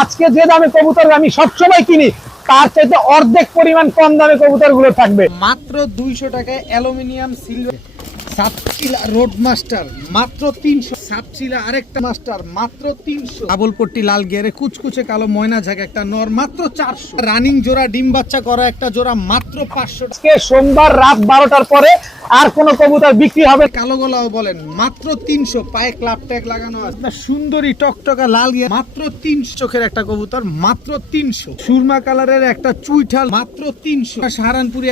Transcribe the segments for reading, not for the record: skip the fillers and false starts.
আজকে যে দামে কবুতর আমি সবসময় কিনি তার চাইতে অর্ধেক পরিমাণ কম দামে কবুতর গুলো থাকবে মাত্র 200 টাকায় অ্যালুমিনিয়াম সিলভার সাপচিলা রোড মাস্টার মাত্র 300, সাপচিলা আরেকটা মাস্টার মাত্র 300, ডাবল পট্টি লাল গিয়ারে কুচকুচে কালো ময়না ঝাঁক একটা নর মাত্র 400, রানিং জোড়া ডিম বাচ্চা করা একটা জোড়া মাত্র 500। আজকে সোমবার রাত 12টার পরে আর কোনো কবুতর বিক্রি হবে কালো গলাও বলেন মাত্র 300, পায়ে ক্লাব ট্যাগ লাগানো আছে। সুন্দরী টকটকা লাল গিয়া মাত্র 300, চোখের একটা কবুতর মাত্র 300, সুরমা কালারের একটা চুইঠাল মাত্র 300, সাহারানপুরি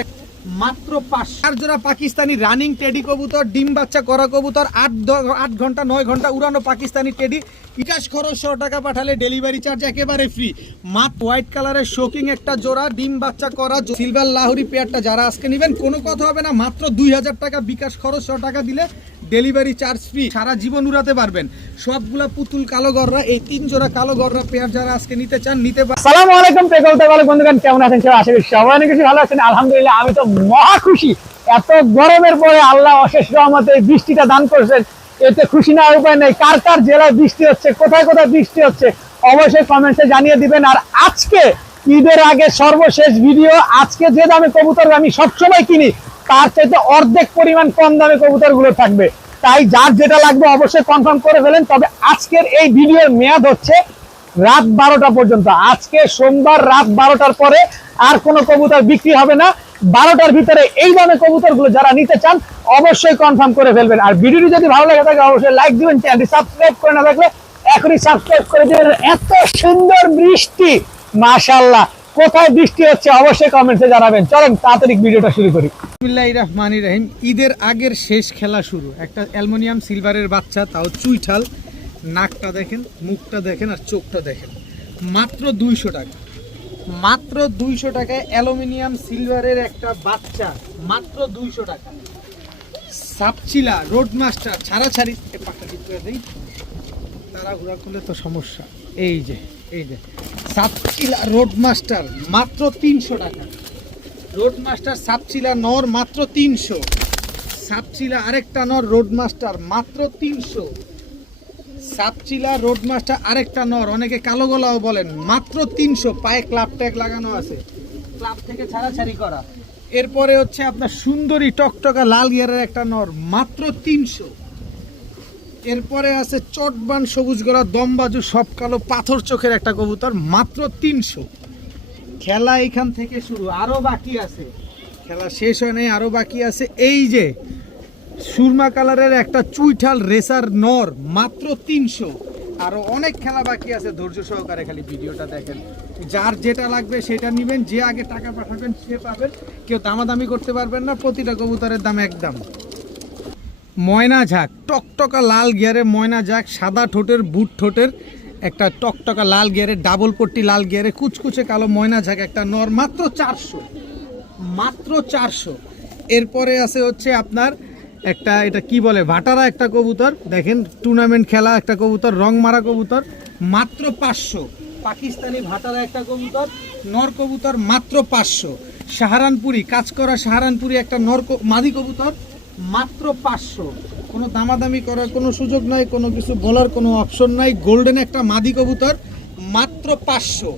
মাত্র 500, আর জোড়া পাকিস্তানি রানিং টেডি কবুতর ডিম বাচ্চা করা কবুতর 8 ঘন্টা 9 ঘন্টা উড়ানো পাকিস্তানি টেডি, বিকাশ খরচ 100 টাকা পাঠালে ডেলিভারি চার্জ একেবারে ফ্রি। মাত্র হোয়াইট কালারের শোকিং একটা জোড়া ডিম বাচ্চা করা সিলভার লাহুরি পেয়ারটা যারা আজকে নেবেন কোনো কথা হবে না, মাত্র 2000 টাকা বিকাশ খরচ 100 টাকা দিলে ডেলিভারি চার্জ ফ্রি, সারা জীবন উড়াতে পারবেন। সবগুলা পুতুল কালো গররা, এই 3 জোড়া কালো গররা পেয়ার যারা আজকে নিতে চান নিতে পারেন। আসসালামু আলাইকুম বন্ধুগণ, কেমন আছেন সবাই? আশা করি সবাই অনেক বেশি ভালো আছেন। আলহামদুলিল্লাহ আমি তো মহা খুশি। এত গরমের পরে আল্লাহ অশেষ রহমতে এই বৃষ্টিটা দান করেছেন, এতে খুশি না উপায় নেই। কার কার জেলায় বৃষ্টি হচ্ছে, কোথায় কোথায় বৃষ্টি হচ্ছে অবশ্যই কমেন্টসে জানিয়ে দিবেন। আর আজকে ঈদের আগে সর্বশেষ ভিডিও, আজকে যে দামে কবুতর আমি সবসময় কিনি তার চাইতে অর্ধেক পরিমাণ কম দামে কবুতর গুলো থাকবে। তাই যার যেটা লাগবে অবশ্যই কনফার্ম করে ফেলেন। তবে আজকের এই ভিডিওর মেয়াদ হচ্ছে রাত 12টা পর্যন্ত। আজকে সোমবার রাত 12টার পরে আর কোনো কবুতর বিক্রি হবে না। 12টার ভিতরে এই দামে কবুতর গুলো যারা নিতে চান অবশ্যই কনফার্ম করে ফেলবেন। আর ভিডিওটি যদি ভালো লাগে থাকে অবশ্যই লাইক দিবেন, চ্যানেলটি সাবস্ক্রাইব করে না থাকলে এখনই সাবস্ক্রাইব করে দিবেন। এত সুন্দর বৃষ্টি, মাশাআল্লাহ। কোথায় বৃষ্টি হচ্ছে অবশ্যই কমেন্টসে জানাবেন। চলেন তাড়াতাড়ি ভিডিওটা শুরু করি। বিসমিল্লাহির রহমানির রহিম। ঈদের আগের শেষ খেলা শুরু, একটা অ্যালুমিনিয়াম সিলভারের বাচ্চা, তাও চুইঠাল, নাকটা দেখেন, মুখটা দেখেন আর চোখটা দেখেন, মাত্র 200 টাকা, মাত্র 200 টাকায় অ্যালুমিনিয়াম সিলভারের একটা বাচ্চা, মাত্র 200 টাকা। সাপচিলা রোড মাস্টার ছাড়াছাড়ি পাখা ঠিক করে দিই, তারা ঘোরা করলে তো সমস্যা। এই যে সাপচিলা রোড মাস্টার মাত্র 300 টাকা, রোড মাস্টার সাপচিলা নর মাত্র 300, সাপচিলা আরেকটা নর রোড মাস্টার মাত্র 300, সাপচিলা রোড মাস্টার আরেকটা নর, অনেকে কালো গলাও বলেন, মাত্র 300, পায়ে ক্লাব ট্যাগ লাগানো আছে, ক্লাব থেকে ছাড়াছাড়ি করা। এরপরে হচ্ছে আপনার সুন্দরী টকটকা লাল গিয়ারের একটা নর মাত্র 300। এরপরে আছে চটবান সবুজ গলা দমবাজু সব কালো পাথর চোখের একটা কবুতর মাত্র 300। খেলা এখান থেকে শুরু, আরো বাকি আছে, খেলা শেষ হয় নাই, আরো বাকি আছে। এই যে সুরমা কালারের একটা চুইঠাল রেসার নর মাত্র 300। আরো অনেক খেলা বাকি আছে, ধৈর্য সহকারে খালি ভিডিওটা দেখেন। যার যেটা লাগবে সেটা নেবেন, যে আগে টাকা পাঠাবেন সে পাবেন, কেউ দামাদামি করতে পারবেন না, প্রতিটা কবুতরের দাম একদম। ময়না ঝাঁক টকটকা লাল গিয়ারে ময়না ঝাঁক, সাদা ঠোঁটের বুট ঠোঁটের একটা টকটকা লাল গিয়ারে ডাবল পট্টি লাল গিয়ারে কুচকুচে কালো ময়না ঝাঁক একটা নর মাত্র 400, মাত্র 400। এরপরে আছে হচ্ছে আপনার একটা, এটা কি বলে, ভাটারা একটা কবুতর দেখেন, টুর্নামেন্ট খেলা একটা কবুতর, রং মারা কবুতর মাত্র 500, পাকিস্তানি ভাটারা একটা কবুতর নর কবুতর মাত্র 500, সাহারানপুরি কাজ করা সাহারানপুরি একটা নর মাদি কবুতর মাত্র 500। কোনো দামাদামি করার কোনো সুযোগ নাই, কোনো কিছু বলার কোনো অপশন নাই। গোল্ডেন একটা মাদি কবুতর মাত্র 500,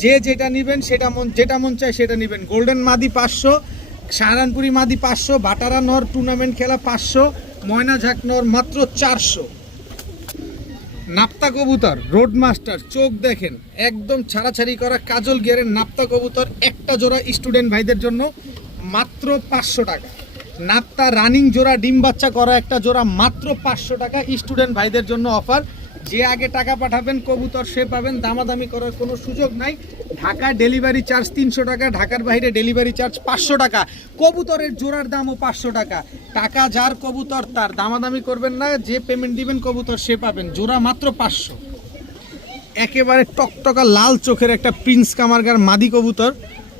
যে যেটা নেবেন সেটা যেটা মন চায় সেটা নেবেন। গোল্ডেন মাদি 500, সাহারানপুরি মাদি 500, ভাটারা নর টুর্নামেন্ট খেলা 500, ময়না ঝাঁক নর মাত্র 400। নাপ্তা কবুতর রোড মাস্টার, চোখ দেখেন একদম ছাড়াছাড়ি করা কাজল গিয়ারের নাপ্তা কবুতর একটা জোড়া স্টুডেন্ট ভাইদের জন্য মাত্র 500 টাকা। নাপ্তা রানিং জোড়া ডিম বাচ্চা করা একটা জোড়া মাত্র 500 টাকা, স্টুডেন্ট ভাইদের জন্য অফার। যে আগে টাকা পাঠাবেন কবুতর সে পাবেন, দামাদামি করার কোনো সুযোগ নাই। ঢাকায় ডেলিভারি চার্জ 300 টাকা, ঢাকার বাইরে ডেলিভারি চার্জ 500 টাকা। কবুতরের জোড়ার দামও 500 টাকা। টাকা যার কবুতর তার, দামাদামি করবেন না, যে পেমেন্ট দিবেন কবুতর সে পাবেন, জোড়া মাত্র 500। একেবারে টকটকা লাল চোখের একটা প্রিন্স কামারগার মাদি কবুতর,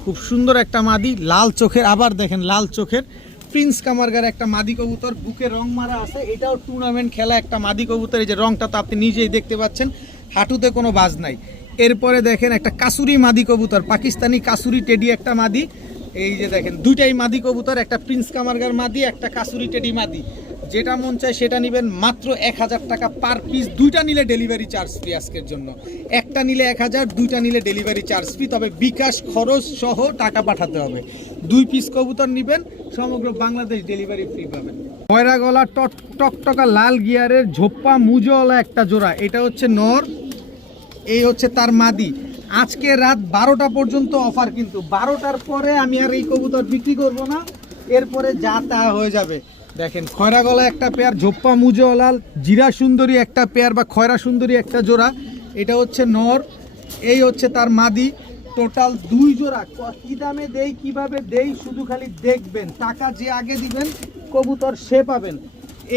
খুব সুন্দর একটা মাদি, লাল চোখের, আবার দেখেন লাল চোখের প্রিন্স কামারগার একটা মাদি কবুতর, বুকে রং মারা আছে, এটাও টুর্নামেন্ট খেলা একটা মাদি কবুতর। এই যে রংটা তো আপনি নিজেই দেখতে পাচ্ছেন, হাঁটুতে কোনো বাজ নাই। এরপরে দেখেন একটা কাসুরি মাদি কবুতর, পাকিস্তানি কাসুরি টেডি একটা মাদি। এই যে দেখেন দুইটাই মাদি কবুতর, একটা প্রিন্স কামারগার মাদি, একটা কাসুরি টেডি মাদি, যেটা মন চায় সেটা নেবেন, মাত্র 1000 টাকা পার পিস। দুইটা নিলে ডেলিভারি চার্জ ফ্রি আজকের জন্য, একটা নিলে 1000, দুইটা নিলে ডেলিভারি চার্জ ফ্রি, তবে বিকাশ খরচ সহ টাকা পাঠাতে হবে। 2 পিস কবুতর নেবেন, সমগ্র বাংলাদেশ ডেলিভারি ফ্রি পাবেন। ময়রা গলা টকটকা লাল গিয়ারের ঝোপ্পা মুজওয়ালা একটা জোড়া, এটা হচ্ছে নর, এই হচ্ছে তার মাদি। আজকে রাত 12টা পর্যন্ত অফার, কিন্তু 12টার পরে আমি আর এই কবুতর বিক্রি করব না, এরপরে যা তা হয়ে যাবে। দেখেন খয়রা গলা একটা পেয়ার, ঝোপ্পা মুজওয়ালা জিরা সুন্দরী একটা পেয়ার বা খয়রা সুন্দরী একটা জোড়া, এটা হচ্ছে নর, এই হচ্ছে তার মাদি। টোটাল 2 জোড়া। কি দামে দেই, কিভাবে দেই, শুধু খালি দেখবেন। টাকা যে আগে দিবেন কবুতর সে পাবেন।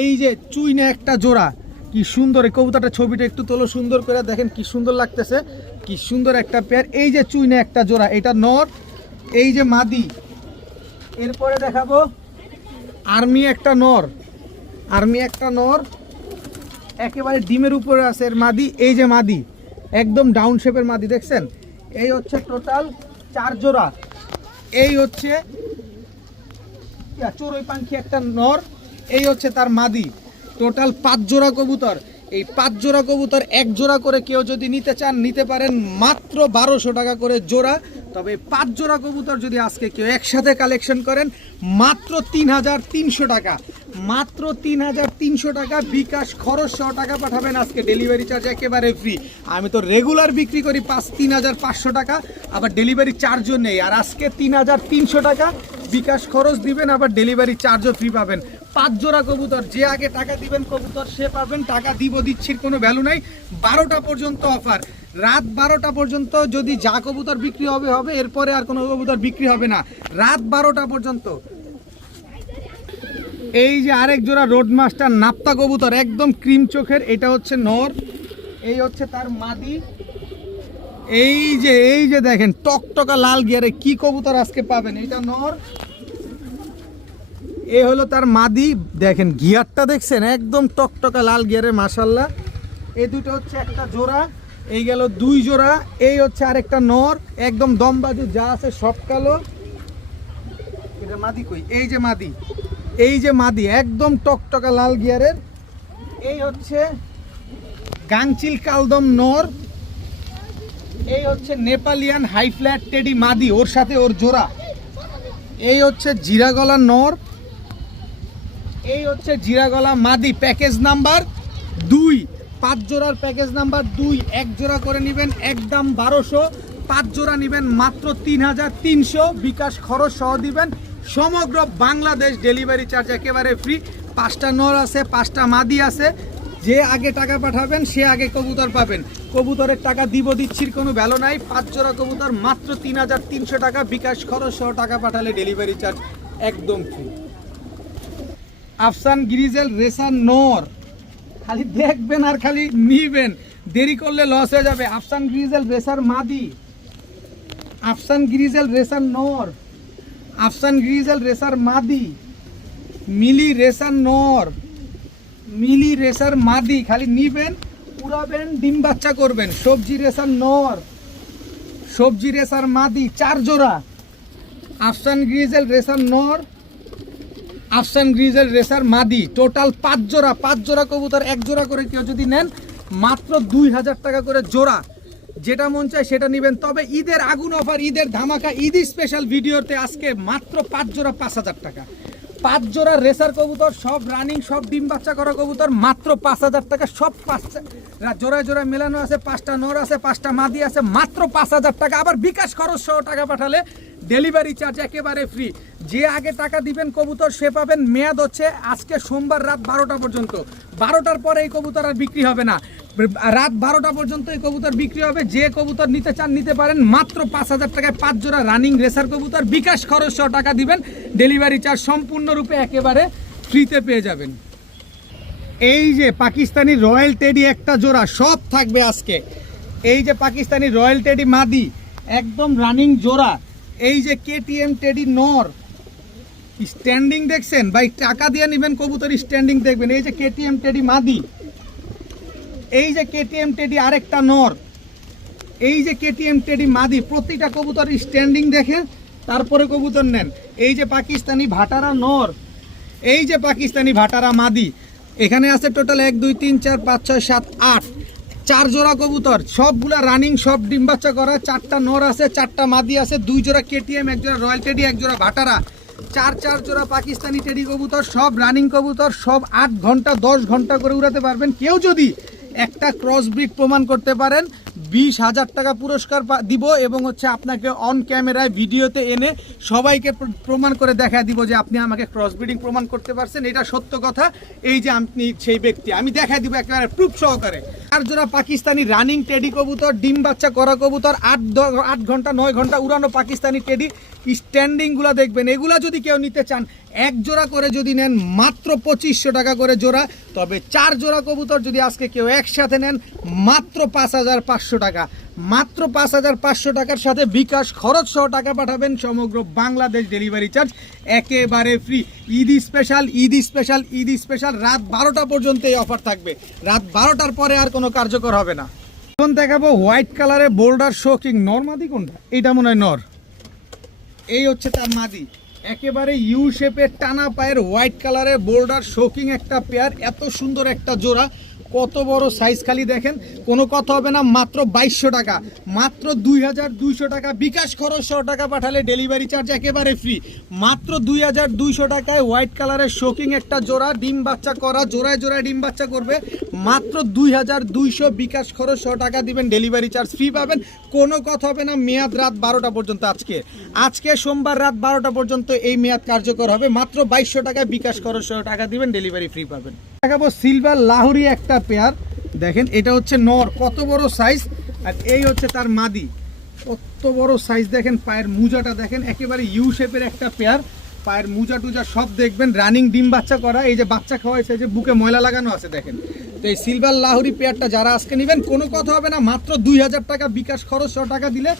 এই যে চুইনে একটা জোড়া, কি সুন্দর এই কবুতরটা, ছবিটা একটু তোলো সুন্দর করে, দেখেন কি সুন্দর লাগতেছে, কি সুন্দর একটা পেয়ার। এই যে চুইনে একটা জোড়া, এটা নর, এই যে মাদি। এরপরে দেখাবো আর্মি একটা নর, আর্মি একটা নর একেবারে ডিমের উপরে আছে এর মাদি। এই যে মাদি, একদম ডাউন শেপের মাদি, দেখছেন? এই হচ্ছে টোটাল 4 জোড়া। এই হচ্ছে চড়ুই পাখি একটা নর, এই হচ্ছে তার মাদি। টোটাল 5 জোড়া কবুতর। এই 5 জোড়া কবুতর 1 জোড়া করে কেউ যদি নিতে চান নিতে পারেন, মাত্র 1200 টাকা করে জোড়া। তবে 5 জোড়া কবুতর যদি আজকে কেউ একসাথে কালেকশন করেন, মাত্র 3300 টাকা, মাত্র 3300 টাকা বিকাশ খরচ সহ টাকা পাঠাবেন। আজকে ডেলিভারি চার্জ একেবারে ফ্রি। আমি তো রেগুলার বিক্রি করি 3500 টাকা, আবার ডেলিভারি চার্জও নেই। আর আজকে 3300 টাকা বিকাশ খরচ দিবেন, আবার ডেলিভারি চার্জও ফ্রি পাবেন। 5 জোড়া কবুতর, যে আগে টাকা দিবেন কবুতর সে পাবেন। টাকা দিচ্ছির কোনো ভ্যালু নাই। 12টা পর্যন্ত অফার, রাত 12টা পর্যন্ত। যদি যা কবুতর বিক্রি হবে হবে, এরপরে আর কোনো কবুতর বিক্রি হবে না, রাত 12টা পর্যন্ত। এই যে আরেক জোড়া রোড মাস্টার নাপ্তা কবুতর, একদম ক্রিম চোখের, এটা হচ্ছে নর, এই হচ্ছে তার মাদি। এই যে দেখেন টকটকা লাল গিয়ারে কি কবুতর আজকে পাবেন, এটা নর, এই হলো তার মাদি। দেখেন গিয়ারটা দেখছেন, একদম টকটকা লাল গিয়ারে, মাশাল্লাহ। এই দুটো হচ্ছে একটা জোড়া, এই গেল 2 জোড়া। এই হচ্ছে আরেকটা নর, একদম দমবাজু যা আছে সব কালো। এটা মাদি কই? এই যে মাদি, এই যে মাদি, একদম টকটকা লাল গিয়ারের। এই হচ্ছে গাংচিল কালদম নর, এই হচ্ছে নেপালিয়ান হাই ফ্ল্যাট টেডি মাদি, ওর সাথে ওর জোড়া। এই হচ্ছে জিরা গলা নর, এই হচ্ছে জিরা গলা মাদি। প্যাকেজ নাম্বার 2, 5 জোড়ার প্যাকেজ নাম্বার 2। 1 জোড়া করে নেবেন, একদম 1200। 5 জোড়া নেবেন মাত্র 3300, বিকাশ খরচ সহ দিবেন। সমগ্র বাংলাদেশ ডেলিভারি চার্জ একেবারে ফ্রি। 5টা নর আছে, 5টা মাদি আছে। যে আগে টাকা পাঠাবেন সে আগে কবুতর পাবেন। কবুতরের টাকা দিচ্ছির কোনো ভ্যালু নাই। 5 জোড়া কবুতর মাত্র 3300 টাকা, বিকাশ খরচ সহ টাকা পাঠালে ডেলিভারি চার্জ একদম ফ্রি। আফসান গ্রিজেল রেসার নর, খালি দেখবেন আর খালি নিবেন, দেরি করলে লস হয়ে যাবে। আফসান গ্রিজেল রেসার মাদি, আফসান গ্রিজেল রেসার নর, আফসান গ্রিজেল রেসার মাদি, মিলি রেসার নর, মিলি রেসার মাদি, খালি নিবেন, উড়াবেন, ডিম বাচ্চা করবেন। সবজি রেসার নর, সবজি রেসার মাদি, 4 জোড়া। আফসান গ্রিজেল রেসার নর, আফসান গ্রিজেল রেসার মাদি, টোটাল 5 জোড়া। 5 জোড়া কবুতর 1 জোড়া করে কেউ যদি নেন, মাত্র 2000 টাকা করে জোড়া। যেটা মন চায় সেটা নেবেন। তবে ঈদের আগুন অফার, ঈদের ধামাকা, ঈদ স্পেশাল ভিডিওতে আজকে মাত্র 5 জোড়া 5000 টাকা। 5 জোড়া রেসার কবুতর, সব রানিং, সব ডিম বাচ্চা করা কবুতর, মাত্র 5000 টাকা। সব 5 জোড়ায় জোড়ায় মেলানো আছে, 5টা নর আছে, 5টা মাদি আছে, মাত্র 5000 টাকা। আবার বিকাশ খরচ সহ টাকা পাঠালে ডেলিভারি চার্জ একেবারে ফ্রি। যে আগে টাকা দিবেন কবুতর সে পাবেন। মেয়াদ হচ্ছে আজকে সোমবার রাত 12টা পর্যন্ত। 12টার পরে এই কবুতর আর বিক্রি হবে না, রাত 12টা পর্যন্ত এই কবুতর বিক্রি হবে। যে কবুতর নিতে চান নিতে পারেন, মাত্র 5000 টাকায় 5 জোড়া রানিং রেসার কবুতর। বিকাশ খরচ সহ টাকা দিবেন, ডেলিভারি চার্জ সম্পূর্ণরূপে একেবারে ফ্রিতে পেয়ে যাবেন। এই যে পাকিস্তানি রয়্যাল টেডি একটা জোড়া, সব থাকবে আজকে। এই যে পাকিস্তানি রয়্যাল টেডি মাদি, একদম রানিং জোড়া। এই যে কেটিএম টেডি নর, স্ট্যান্ডিং দেখছেন ভাই, টাকা দিয়ে নেবেন কবুতর স্ট্যান্ডিং দেখবেন। এই যে কেটিএম টেডি মাদি, এই যে কেটিএম টেডি আরেকটা নর, এই যে কেটিএম টেডি মাদি। প্রতিটা কবুতর স্ট্যান্ডিং দেখেন তারপরে কবুতর নেন। এই যে পাকিস্তানি ভাটারা নর, এই যে পাকিস্তানি ভাটারা মাদি, এখানে আছে টোটাল 1 2 3 4 5 6 7 8 4 জোড়া কবুতর, সবগুলা রানিং, সব ডিম বাচ্চা করা। 4টা নর আছে, 4টা মাদি আছে, 2 জোড়া কেটিএম, 1 জোড়া রয়্যাল টেডি, 1 জোড়া ভাটারা, 4 জোড়া পাকিস্তানি টেডি কবুতর, সব রানিং কবুতর, সব 8 ঘন্টা 10 ঘন্টা করে উড়াতে পারবেন। কেউ যদি একটা ক্রস ব্রিড প্রমাণ করতে পারেন 20,000 টাকা পুরস্কার দিব, এবং হচ্ছে আপনাকে অন ক্যামেরায় ভিডিওতে এনে সবাইকে প্রমাণ করে দেখা দিব যে আপনি আমাকে ক্রস ব্রিডিং প্রমাণ করতে পারছেন, এটা সত্য কথা। এই যে আপনি সেই ব্যক্তি, আমি দেখা দিব একেবারে প্রুফ সহকারে। 4 জোড়া পাকিস্তানি রানিং টেডি কবুতর, ডিম বাচ্চা করা কবুতর, 8 ঘন্টা 9 ঘন্টা উড়ানো পাকিস্তানি টেডি, স্ট্যান্ডিংগুলো দেখবেন। এগুলা যদি কেউ নিতে চান, 1 জোড়া করে যদি নেন মাত্র 2500 টাকা করে জোড়া। তবে 4 জোড়া কবুতর যদি আজকে কেউ একসাথে নেন মাত্র 5500 টাকা, মাত্র 5500 টাকার সাথে বিকাশ খরচ সহ টাকা পাঠাবেন। সমগ্র বাংলাদেশ ডেলিভারি চার্জ একেবারে free. Eid special, Eid special, Eid special. রাত 12টা পর্যন্ত এই অফার থাকবে, রাত 12টার পরে আর কোনো কার্যকর হবে না। এখন দেখাবো হোয়াইট কালারের বোল্ডার শোকিং। নর মাদি কোনটা? এটা মনে হয় নর, এই হচ্ছে তার মাদি। একেবারে ইউ শেপের টানা পায়ের হোয়াইট কালারের বোল্ডার শোকিং একটা পেয়ার, এত সুন্দর একটা জোড়া, কত বড় সাইজ খালি দেখেন, কোনো কথা হবে না। মাত্র 2200 টাকা, মাত্র 2200 টাকা বিকাশ খরচ সহ টাকা পাঠালে ডেলিভারি চার্জ একেবারে ফ্রি। মাত্র 2200 টাকায় হোয়াইট কালারের শোকিং একটা জোড়া, ডিম বাচ্চা করা, জোড়ায় জোড়ায় ডিম বাচ্চা করবে। মাত্র 2200 বিকাশ খরচ সহ টাকা দিবেন, ডেলিভারি চার্জ ফ্রি পাবেন। কোনো কথা হবে না। মেয়াদ রাত 12টা পর্যন্ত। আজকে সোমবার রাত 12টা পর্যন্ত এই মেয়াদ কার্যকর হবে। মাত্র 2200 টাকায় বিকাশ খরচ সহ টাকা দিবেন, ডেলিভারি ফ্রি পাবেন। দেখাবো সিলভার লাহোরি একটা পেয়ার, দেখেন এটা হচ্ছে নর, কত বড় সাইজ, আর এই হচ্ছে তার মাদি, কত বড় সাইজ দেখেন। পায়ের মুজাটা দেখেন, একেবারে ইউ শেপের একটা পেয়ার, পায়ের মুজা টুজা সব দেখবেন রানিং, ডিম বাচ্চা করা। এই যে বাচ্চা খাওয়াইছে, যে বুকে ময়লা লাগানো আছে দেখেন। তো এই সিলভার লাহোরি পেয়ারটা যারা আজকে নেবেন, কোনো কথা হবে না। মাত্র 2000 টাকা বিকাশ খরচ 100 টাকা দিলে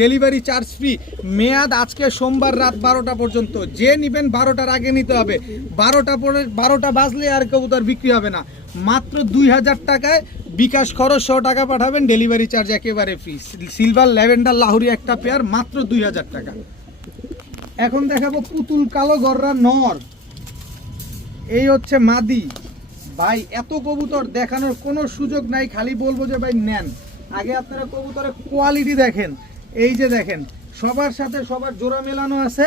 ডেলিভারি চার্জ ফ্রি। মেয়াদ আজকে সোমবার রাত 12টা পর্যন্ত। যে নেবেন 12টার আগে নিতে হবে, 12টা বাজলে আর কবুতর বিক্রি হবে না। মাত্র 2000 টাকায় বিকাশ খরচ 100 টাকা পাঠাবেন, ডেলিভারি চার্জ একেবারে ফ্রি। সিলভার ল্যাভেন্ডার লাহোরি একটা পেয়ার, মাত্র 2000 টাকা। এখন দেখাবো পুতুল কালো গররা নর, এই হচ্ছে মাদি। ভাই এত কবুতর দেখানোর কোনো সুযোগ নাই, খালি বলবো যে ভাই নেন। আগে আপনারা কবুতরের কোয়ালিটি দেখেন, এই যে দেখেন সবার সাথে সবার জোড়া মেলানো আছে।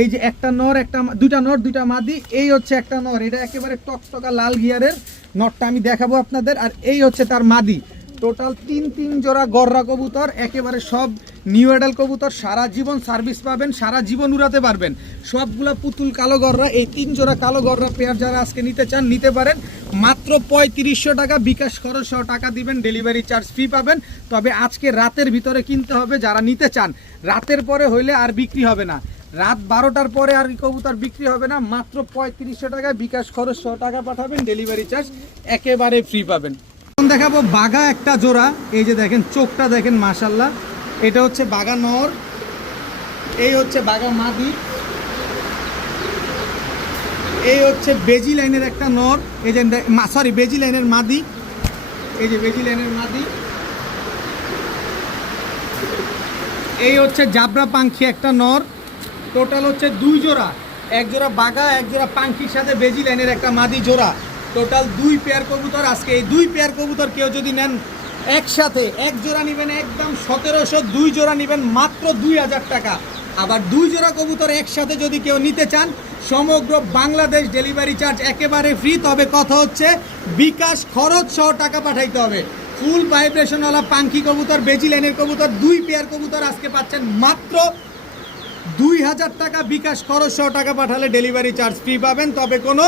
এই যে একটা নর, দুইটা নর, দুইটা মাদি। এই হচ্ছে একটা নর, এটা একেবারে টকটকা লাল গিয়ারের নরটা আমি দেখাবো আপনাদের। আর এই হচ্ছে তার মাদি। টোটাল 3 জোড়া গররা কবুতর, একেবারে সব নিউ অ্যাডাল কবুতর। সারা জীবন সার্ভিস পাবেন, সারা জীবন উড়াতে পারবেন। সবগুলা পুতুল কালো গররা। এই 3 জোড়া কালো গররা পেয়ার যারা আজকে নিতে চান নিতে পারেন। মাত্র 3500 টাকা বিকাশ খরচ সহ টাকা দিবেন, ডেলিভারি চার্জ ফ্রি পাবেন। তবে আজকে রাতের ভিতরে কিনতে হবে যারা নিতে চান, রাতের পরে হইলে আর বিক্রি হবে না। রাত 12টার পরে আর কবুতর বিক্রি হবে না। মাত্র 3500 টাকায় বিকাশ খরচ 100 টাকা পাঠাবেন, ডেলিভারি চার্জ একেবারে ফ্রি পাবেন। এখন দেখাবো বাঘা একটা জোড়া, এই যে দেখেন চোখটা দেখেন মাশাল্লাহ। এটা হচ্ছে বাঘা নর, এই হচ্ছে বাঘা মাদি, এই হচ্ছে বেজি লাইনের একটা নর, এই যে সরি বেজি লাইনের মাদি, এই যে বেজি লাইনের মাদি। এই হচ্ছে জাবরা পাঙ্খি একটা নর। টোটাল হচ্ছে 2 জোড়া, 1 জোড়া বাঘা, 1 জোড়া পাঙ্খির সাথে বেজি লাইনের একটা মাদি জোড়া। টোটাল 2 পেয়ার কবুতর। আজকে এই 2 পেয়ার কবুতর কেউ যদি নেন একসাথে, 1 জোড়া নেবেন একদম 1700, 2 জোড়া নেবেন মাত্র 2000 টাকা। আবার 2 জোড়া কবুতর একসাথে যদি কেউ নিতে চান, সমগ্র বাংলাদেশ ডেলিভারি চার্জ একেবারে ফ্রি। তবে কথা হচ্ছে বিকাশ খরচ সহ টাকা পাঠাইতে হবে। ফুল ভাইব্রেশনওয়ালা পাঙ্খি কবুতর, বেজি লাইনের কবুতর, 2 পেয়ার কবুতর আজকে পাচ্ছেন মাত্র 2000 টাকা বিকাশ খরচ সহ টাকা পাঠালে ডেলিভারি চার্জ ফ্রি পাবেন। তবে কোনো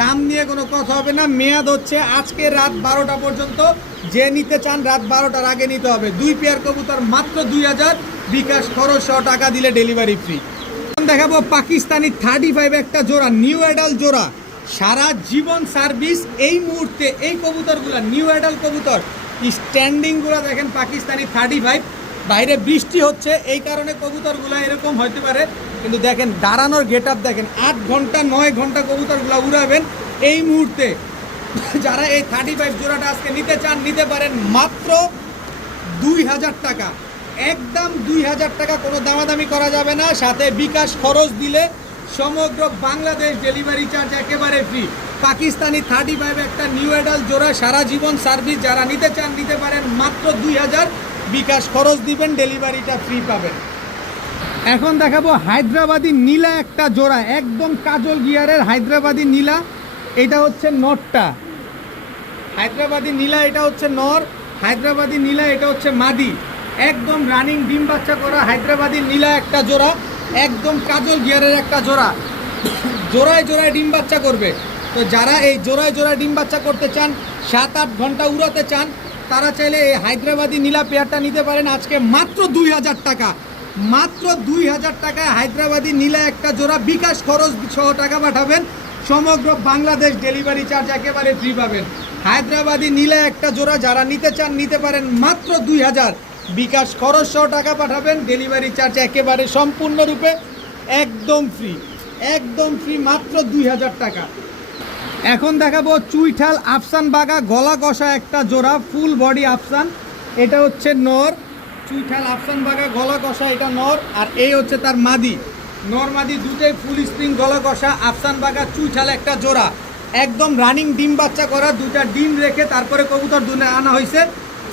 দাম নিয়ে কোনো কথা হবে না। মেয়াদ হচ্ছে আজকে রাত 12টা পর্যন্ত। যে নিতে চান রাত 12টার আগে নিতে হবে। 2 পেয়ার কবুতর মাত্র 2000 বিকাশ খরচ সহ টাকা দিলে ডেলিভারি ফ্রি। দেখাবো পাকিস্তানি 35 একটা জোড়া, নিউ অ্যাডাল জোড়া, সারা জীবন সার্ভিস। এই মুহূর্তে এই কবুতরগুলো নিউ অ্যাডাল কবুতর, স্ট্যান্ডিংগুলো দেখেন পাকিস্তানি 35। বাইরে বৃষ্টি হচ্ছে এই কারণে কবুতরগুলো এরকম হতে পারে, কিন্তু দেখেন দাঁড়ানোর গেট আপ দেখেন। 8 ঘন্টা 9 ঘন্টা কবুতরগুলো উড়াবেন এই মুহূর্তে। যারা এই 35 জোড়াটা আজকে নিতে চান নিতে পারেন মাত্র 2000 টাকা, একদম 2000 টাকা। কোনো দামাদামি করা যাবে না। সাথে বিকাশ খরচ দিলে সমগ্র বাংলাদেশ ডেলিভারি চার্জ একেবারে ফ্রি। পাকিস্তানি 35 একটা নিউ অ্যাডাল্ট জোড়া, সারা জীবন সার্ভিস, যারা নিতে চান নিতে পারেন, মাত্র 2000 বিকাশ খরচ দিবেন, ডেলিভারিটা ফ্রি পাবেন। এখন দেখাবো হায়দ্রাবাদি নীলা একটা জোড়া, একদম কাজল গিয়ারের হায়দ্রাবাদি নীলা। এটা হচ্ছে নরটা, হায়দ্রাবাদি নীলা এটা হচ্ছে নর, হায়দ্রাবাদি নীলা এটা হচ্ছে মাদি। একদম রানিং ডিম বাচ্চা করা হায়দ্রাবাদি নীলা একটা জোড়া, একদম কাজল গিয়ারের একটা জোড়া, জোড়ায় জোড়ায় ডিম বাচ্চা করবে। তো যারা এই জোড়ায় জোড়ায় ডিম বাচ্চা করতে চান, 7-8 ঘন্টা উড়াতে চান, তারা চাইলে এই হায়দ্রাবাদি নীলা পেয়ারটা নিতে পারেন আজকে মাত্র 2000 টাকা। মাত্র 2000 টাকায় হায়দ্রাবাদি নীলা একটা জোড়া, বিকাশ খরচ সহ টাকা পাঠাবেন, সমগ্র বাংলাদেশ ডেলিভারি চার্জ একেবারে ফ্রি পাবেন। হায়দ্রাবাদি নীলা একটা জোড়া যারা নিতে চান নিতে পারেন মাত্র 2000, বিকাশ খরচ সহ টাকা পাঠাবেন, ডেলিভারি চার্জ একেবারে সম্পূর্ণরূপে একদম ফ্রি, একদম ফ্রি, মাত্র 2000 টাকা। এখন দেখাবো চুইঠাল আফসান বাগা গলা কষা একটা জোড়া, ফুল বডি আফসান, এটা হচ্ছে নর। চুইঠাল আফসান বাগা গলা কষা, এটা নর, আর এই হচ্ছে তার মাদি। নর মাদি দুটোই ফুল স্প্রিং গলা কষা আফসান বাগা চুইঠাল একটা জোড়া, একদম রানিং ডিম বাচ্চা করা, দুটা ডিম রেখে তারপরে কবুতর দুনে আনা হয়েছে।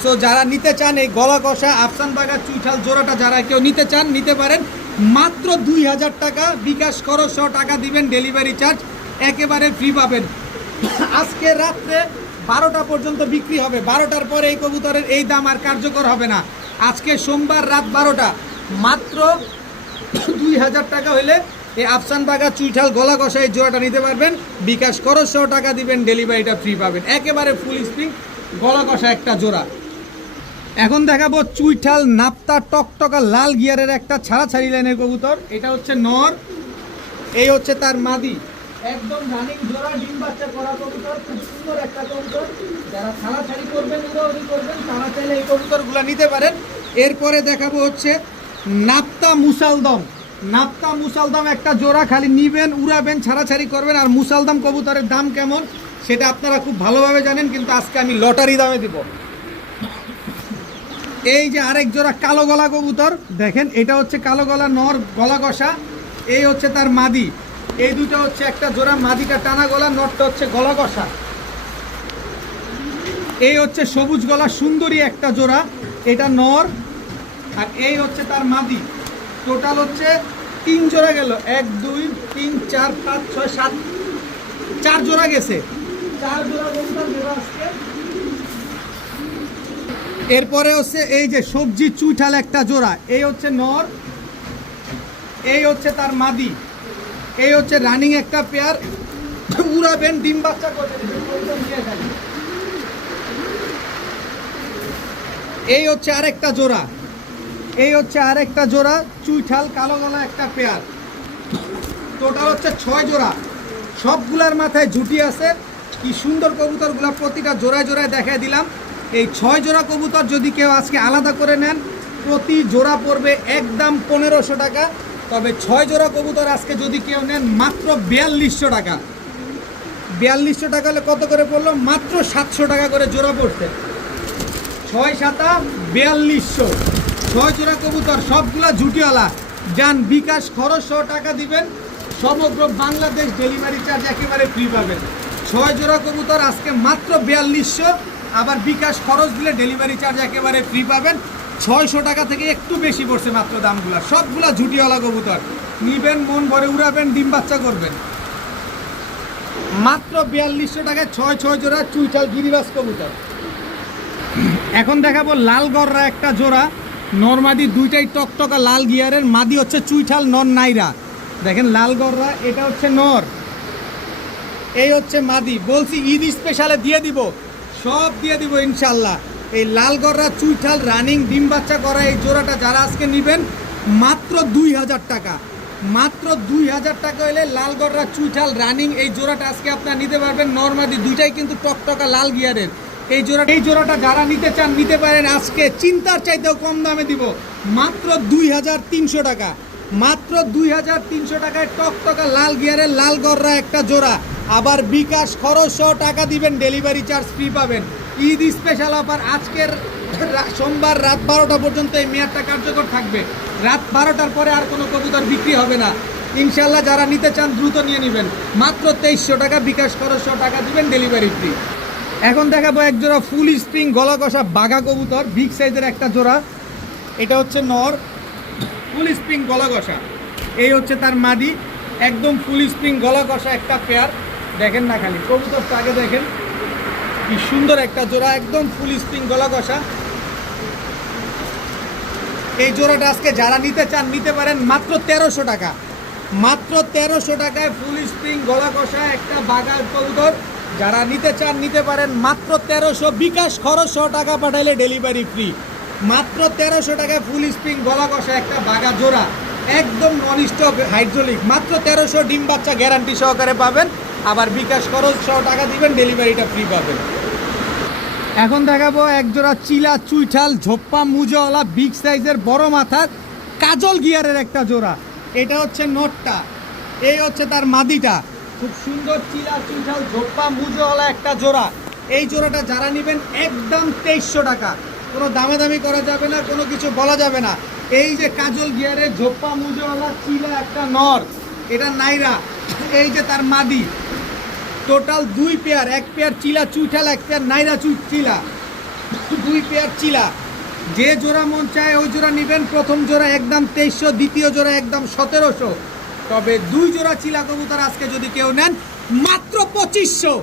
সো যারা নিতে চান এই গলা কষা আফসান বাগা চুইঠাল জোড়াটা, যারা কেউ নিতে চান নিতে পারেন, মাত্র 2000 টাকা, বিকাশ খরচ সহ টাকা দিবেন, ডেলিভারি চার্জ একেবারে ফ্রি পাবেন। আজকে রাত্রে 12টা পর্যন্ত বিক্রি হবে, 12টার পরে এই কবুতরের এই দাম আর কার্যকর হবে না। আজকে সোমবার রাত 12টা, মাত্র 2000 টাকা হইলে এই আফসান বাগা চুইঠাল গলা কষা এই জোড়াটা নিতে পারবেন, বিকাশ খরচ সহ টাকা দিবেন, ডেলিভারিটা ফ্রি পাবেন, একেবারে ফুল স্প্রিং গলা কষা একটা জোড়া। এখন দেখাবো চুইঠাল নাপ্তা টকটকা লাল গিয়ারের একটা ছাড়াছাড়ি লাইনের কবুতর, এটা হচ্ছে নর, এই হচ্ছে তার মাদি। একদম রানিং জোড়া ডিম বাচ্চা করা কবুতর, খুব সুন্দর একটা কবুতর। যারা ছাড়াছাড়ি করবেন উড়াউড়ি করবেন তারা চাইলে এই কবুতরগুলো নিতে পারেন। এরপরে দেখাবো হচ্ছে নাপ্তা মুসালদম, নাপ্তা মুসালদম একটা জোড়া, খালি নিবেন উড়াবেন ছাড়াছাড়ি করবেন। আর মুসালদম কবুতরের দাম কেমন সেটা আপনারা খুব ভালোভাবে জানেন, কিন্তু আজকে আমি লটারি দামে দিব। এই যে আরেক জোড়া কালো গলা কবুতর দেখেন, এটা হচ্ছে কালো গলা নর গলা কষা, এই হচ্ছে তার মাদি। এই দুটো হচ্ছে একটা জোড়া, মাদিটা টানা গলা, নরটা হচ্ছে গলা কষা। এই হচ্ছে সবুজ গলা সুন্দরী একটা জোড়া, এটা নর, আর এই হচ্ছে তার মাদি। টোটাল হচ্ছে 3 জোড়া গেল, 1 2 3 4 5 6 7, 4 জোড়া গেছে, 4 জোড়া কবুতর গেল আজকে। এরপরে হচ্ছে এই যে সবজি চুইঠাল একটা জোড়া, এই হচ্ছে নর, এই হচ্ছে তার মাদি, এই হচ্ছে রানিং একটা পেয়ার, উড়াবেন ডিম বাচ্চা করবেন। এই হচ্ছে আরেকটা জোড়া, এই হচ্ছে আরেকটা জোড়া চুইঠাল কালো গলা একটা পেয়ার। টোটাল হচ্ছে 6 জোড়া, সবগুলার মাথায় ঝুটি আছে। কি সুন্দর কবুতরগুলা, প্রতিটা জোড়ায় জোড়ায় দেখায় দিলাম। এই 6 জোড়া কবুতর যদি কেউ আজকে আলাদা করে নেন, প্রতি জোড়া পড়বে একদম 1500 টাকা। তবে 6 জোড়া কবুতর আজকে যদি কেউ নেন মাত্র 4200 টাকা। 4200 টাকা হলে কত করে পড়লো? মাত্র 700 টাকা করে জোড়া পড়ছে। 6 7 4200, 6 জোড়া কবুতর সবগুলা ঝুটিওয়ালা। যান বিকাশ খরচ সহ টাকা দিবেন, সমগ্র বাংলাদেশ ডেলিভারি চার্জ একেবারে ফ্রি পাবেন। 6 জোড়া কবুতর আজকে মাত্র 4200, আবার বিকাশ খরচ দিলে ডেলিভারি চার্জ একেবারে ফ্রি পাবেন। 600 টাকা থেকে একটু বেশি পড়ছে মাত্র দামগুলা, সবগুলা ঝুটিওয়ালা কবুতর। নিবেন মন ভরে উড়াবেন ডিম বাচ্চা করবেন। মাত্র 4200 টাকায় 6 জোড়া চুইঠাল গিরিবাস কবুতর। এখন দেখাবো লাল গররা একটা জোড়া, নরমাদি দুইটাই টকটকা লাল গিয়ারের, মাদি হচ্ছে চুইঠাল নর নাইরা। দেখেন লাল গররা, এটা হচ্ছে নর, এই হচ্ছে মাদি। বলছি ঈদ স্পেশালে দিয়ে দিব, সব দিয়ে দিব ইনশাল্লাহ। এই লাল গররা চুইঠাল রানিং ডিম বাচ্চা করা এই জোড়াটা যারা আজকে নেবেন মাত্র 2000 টাকা, মাত্র 2000 টাকা হলে লাল গররা চুইঠাল রানিং এই জোড়াটা আজকে আপনারা নিতে পারবেন। নরমাদি দুইটাই কিন্তু টকটকা লাল গিয়ারের। এই জোড়াটা যারা নিতে চান নিতে পারেন, আজকে চিন্তার চাইতেও কম দামে দিব, মাত্র 2300 টাকা। মাত্র 2300 টাকায় টকটকা লাল গিয়ারের লাল গররা একটা জোড়া, আবার বিকাশ খরচ সহ টাকা দিবেন, ডেলিভারি চার্জ ফ্রি পাবেন। ঈদ স্পেশাল অফার আজকের সোমবার রাত 12টা পর্যন্ত এই মেয়াদটা কার্যকর থাকবে। রাত 12টার পরে আর কোনো কবুতর বিক্রি হবে না। ইনশাল্লাহ যারা নিতে চান দ্রুত নিয়ে নেবেন, মাত্র 2300 টাকা, বিকাশ খরচ 100 টাকা দিবেন, ডেলিভারি ফ্রি। এখন দেখাবো এক জোড়া ফুল স্প্রিং গলা কষা বাঘা কবুতর, বিগ সাইজের একটা জোড়া। এটা হচ্ছে নর, ফুল স্প্রিং গলা কষা। এই হচ্ছে তার মাদি, একদম ফুল স্প্রিং গলা কষা একটা পেয়ার। দেখেন না খালি কবুতরটা আগে দেখেন, কি সুন্দর একটা জোড়া, একদম ফুল স্প্রিং গলা কষা। এই জোড়াটা আজকে যারা নিতে চান নিতে পারেন মাত্র 1300 টাকা, মাত্র 1300 টাকায় ফুল স্প্রিং গলা কষা একটা বাঘা কবুতর। যারা নিতে চান নিতে পারেন মাত্র 1300, বিকাশ খরচ 100 টাকা পাঠাইলে ডেলিভারি ফ্রি। মাত্র 1300 টাকায় ফুল স্প্রিং গলা কষা একটা বাঘা জোড়া, একদম নন স্টপ হাইড্রোলিক, মাত্র 1300, ডিম বাচ্চা গ্যারান্টি সহকারে পাবেন। আবার বিকাশ খরচ 100 টাকা দিবেন, ডেলিভারিটা ফ্রি পাবেন। এখন দেখাবো এক জোড়া চিলা চুইঠাল ঝোপ্পা মুজওয়ালা বিগ সাইজের বড় মাথার কাজল গিয়ারের একটা জোড়া। এটা হচ্ছে নটটা, এই হচ্ছে তার মাদিটা। খুব সুন্দর চিলা চুইঠাল ঝোপ্পা মুজওয়ালা একটা জোড়া। এই জোড়াটা যারা নেবেন একদম 2300 টাকা, কোনো দামাদামি করা যাবে না, কোনো কিছু বলা যাবে না। এই যে কাজল গিয়ারের ঝোপ্পা মুজওয়ালা চিলা একটা নর, এটা নাইরা। এই যে তার মাদি, টোটাল 2 পেয়ার, এক পেয়ার চিলা চুইঠাল, এক পেয়ার নাইরা চিলা, 2 পেয়ার চিলা। যে জোড়া মন চায় ওই জোড়া নেবেন। প্রথম জোড়া একদম 2300, দ্বিতীয় জোড়া একদম 1700। তবে 2 জোড়া চিলা কবুতর আজকে যদি কেউ নেন মাত্র 2500,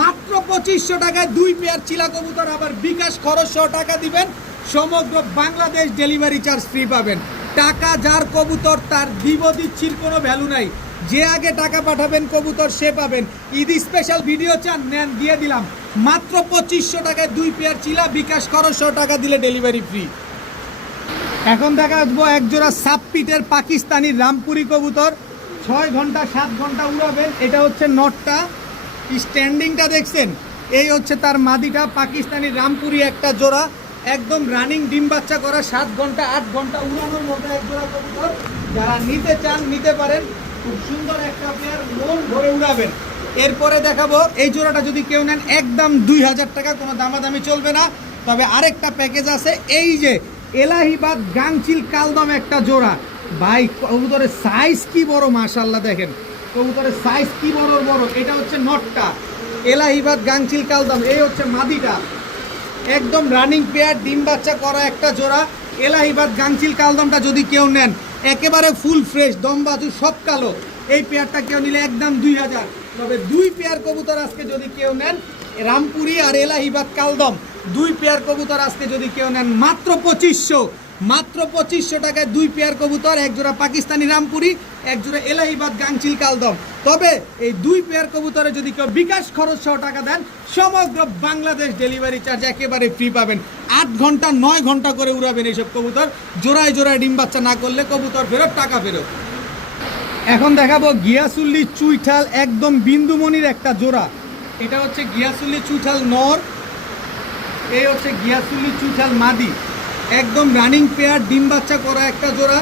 মাত্র 2500 টাকায় 2 পেয়ার চিলা কবুতর। আবার বিকাশ খরচ 100 টাকা দিবেন, সমগ্র বাংলাদেশ ডেলিভারি চার্জ ফ্রি পাবেন। টাকা যার কবুতর তার দিচ্ছির কোনো ভ্যালু নাই। যে আগে টাকা পাঠাবেন কবুতর সে পাবেন। ঈদ স্পেশাল ভিডিও চান নেন, দিয়ে দিলাম মাত্র 2500 টাকায় 2 পেয়ার চিলা, বিকাশ খরচ 100 টাকা দিলে ডেলিভারি ফ্রি। এখন দেখাবো এক জোড়া সাবপিটের পাকিস্তানি রামপুরি কবুতর, 6 ঘন্টা 7 ঘন্টা উড়াবেন। এটা হচ্ছে নটটা, স্ট্যান্ডিংটা দেখছেন। এই হচ্ছে তার মাদিটা, পাকিস্তানি রামপুরি একটা জোড়া, একদম রানিং ডিম বাচ্চা করা, 7 ঘন্টা 8 ঘন্টা উড়ানোর মতো এক জোড়া কবুতর। যারা নিতে চান নিতে পারেন, খুব সুন্দর একটা পেয়ার, মন ভরে উড়াবেন। এরপরে দেখাবো এই জোড়াটা যদি কেউ নেন একদম 2000 টাকা, কোনো দামাদামি চলবে না। তবে আরেকটা প্যাকেজ আছে, এই যে এলাহিবাদ গাংচিল কালদম একটা জোড়া। ভাই কবুতরের সাইজ কি বড়, মাশাআল্লাহ দেখেন কবুতরের সাইজ কি বড় বড়। এটা হচ্ছে নটটা, এলাহিবাদ গাংচিল কালদম। এই হচ্ছে মাদিটা, একদম রানিং পেয়ার, ডিম বাচ্চা করা একটা জোড়া। এলাহিবাদ গাংচিল কালদমটা যদি কেউ নেন একেবারে ফুল ফ্রেশ, দম বাজু সব কালো। এই পেয়ারটা কেউ নিলে একদম 2000। তবে 2 পেয়ার কবুতর আজকে যদি কেউ নেন, রামপুরি আর এলাহিবাদ কালদম 2 পেয়ার কবুতর আজকে যদি কেউ নেন মাত্র 2500, মাত্র 2500 টাকায় 2 পেয়ার কবুতর, এক জোড়া পাকিস্তানি রামপুরি, এক জোড়া এলাহিবাদ গাংচিল কালদম। তবে এই 2 পেয়ার কবুতরে যদি কেউ বিকাশ খরচ 100 টাকা দেন, সমগ্র বাংলাদেশ ডেলিভারি চার্জ একেবারে ফ্রি পাবেন। 8 ঘন্টা 9 ঘন্টা করে উড়াবেন এইসব কবুতর। জোড়ায় জোড়ায় ডিম বাচ্চা না করলে কবুতর ফেরত, টাকা ফেরত। এখন দেখাবো গিয়াসুল্লি চুইঠাল, একদম বিন্দুমণির একটা জোড়া। এটা হচ্ছে গিয়াসুল্লি চুইঠাল নর, এই হচ্ছে গিয়াসুল্লি চুইঠাল মাদি, একদম রানিং পেয়ার, ডিম বাচ্চা করা একটা জোড়া।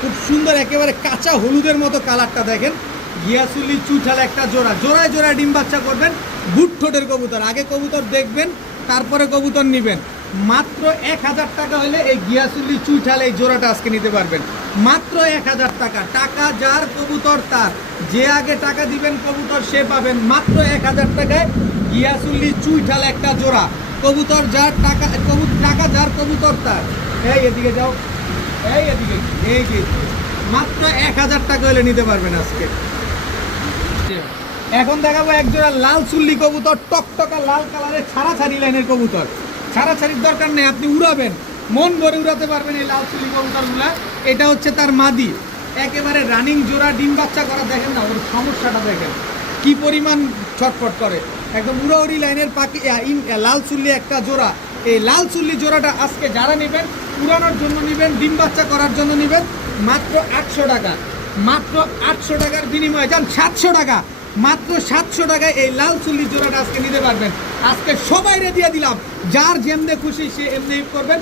খুব সুন্দর, একেবারে কাঁচা হলুদের মতো কালারটা দেখেন। গিয়াসুল্লি চুইঠাল একটা জোড়া, জোড়ায় জোড়ায় ডিম বাচ্চা করবেন। বুট ঠোঁটের কবুতর, আগে কবুতর দেখবেন তারপরে কবুতর নেবেন। মাত্র 1000 টাকা হলে এই গিয়াসুল্লি চুইঠাল এই জোড়াটা আজকে নিতে পারবেন, মাত্র 1000 টাকা। টাকা যার কবুতর তার, যে আগে টাকা দিবেন কবুতর সে পাবেন। মাত্র 1000 টাকায় গিয়াসুল্লি চুইঠাল একটা জোড়া। কবুতর যার টাকা, টাকা যার কবুতর তার। এই এদিকে যাও, এই এদিকে, এই যে মাত্র 1000 টাকা হলে নিতে পারবেন আজকে। এখন দেখাবো এক জোড়া লাল চুল্লি কবুতর, টকটকা লাল কালারের ছাড়াছাড়ি লাইনের কবুতর। ছাড়াছাড়ির দরকার নেই, আপনি উড়াবেন, মন ভরে উড়াতে পারবেন এই লাল চুল্লি কবুতরগুলা। এটা হচ্ছে তার মাদি, একেবারে রানিং জোড়া, ডিম বাচ্চা করা। দেখেন না ওর সমস্যাটা, দেখেন কি পরিমাণ ছটফট করে। একদম উড়াউড়ি লাইনের পাখি, লাল চুল্লি একটা জোড়া। এই লাল চুল্লি জোড়াটা আজকে যারা নেবেন, উড়ানোর জন্য নেবেন, ডিম বাচ্চা করার জন্য নেবেন, মাত্র 800 টাকা, মাত্র 800 টাকার বিনিময়ে যান 700 টাকা, মাত্র 700 টাকায় এই লাল চুল্লি জোড়াটা আজকে নিতে পারবেন। আজকে সবাইরে দিয়ে দিলাম, যার যেমনি খুশি সে এমনি করবেন।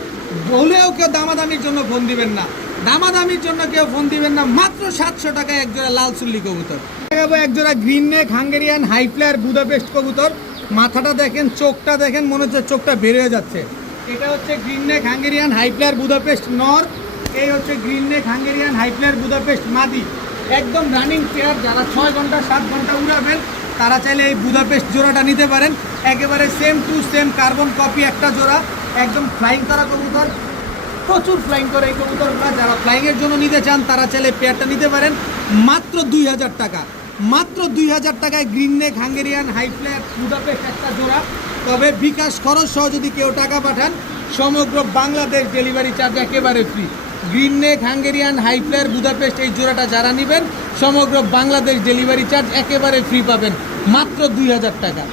বলেও কেউ দামাদামির জন্য ফোন দিবেন না, দামাদামির জন্য কেউ ফোন দিবেন না। মাত্র 700 টাকায় এক জোড়া লাল চুল্লি কবুতর। দেখাবো এক জোড়া green neck Hungarian high flyer Budapest কবুতর। মাথাটা দেখেন, চোখটা দেখেন, মনে হচ্ছে চোখটা বের হয়ে যাচ্ছে। এটা হচ্ছে green neck Hungarian high flyer Budapest নর, এই হচ্ছে green neck Hungarian high flyer Budapest মাদি। একদম রানিং পেয়ার, যারা 6 ঘন্টা 7 ঘন্টা উড়াবেন তারা চাইলে এই বুদাপেস্ট জোড়াটা নিতে পারেন। একেবারে same to same carbon copy একটা জোড়া, একদম ফ্লাইং করা কবুতর, প্রচুর ফ্লাইং করে এই কবুতরগুলো। যারা ফ্লাইংয়ের জন্য নিতে চান তারা চাইলে পেয়ারটা নিতে পারেন মাত্র 2000 টাকা। মাত্র 2000 টাকায় green neck Hungarian high flyer Budapest একটা জোড়া। তবে বিকাশ খরচ সহ যদি কেউ টাকা পাঠান সমগ্র বাংলাদেশ ডেলিভারি চার্জ একেবারে free. Green neck Hungarian high flyer Budapest এই জোড়াটা যারা নেবেন সমগ্র বাংলাদেশ ডেলিভারি চার্জ একেবারে ফ্রি পাবেন মাত্র 2000 টাকা।